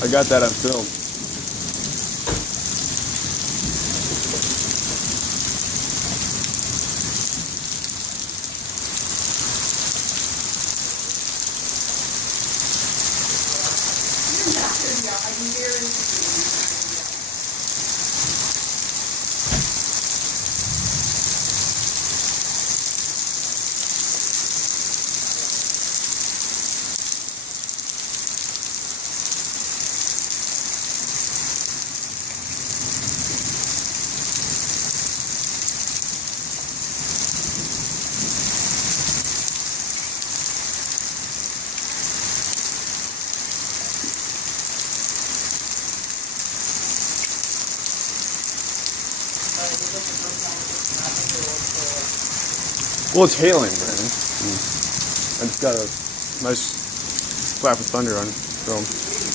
I got that on film. Well, it's hailing, Brandon. I just got a nice flap of thunder on film.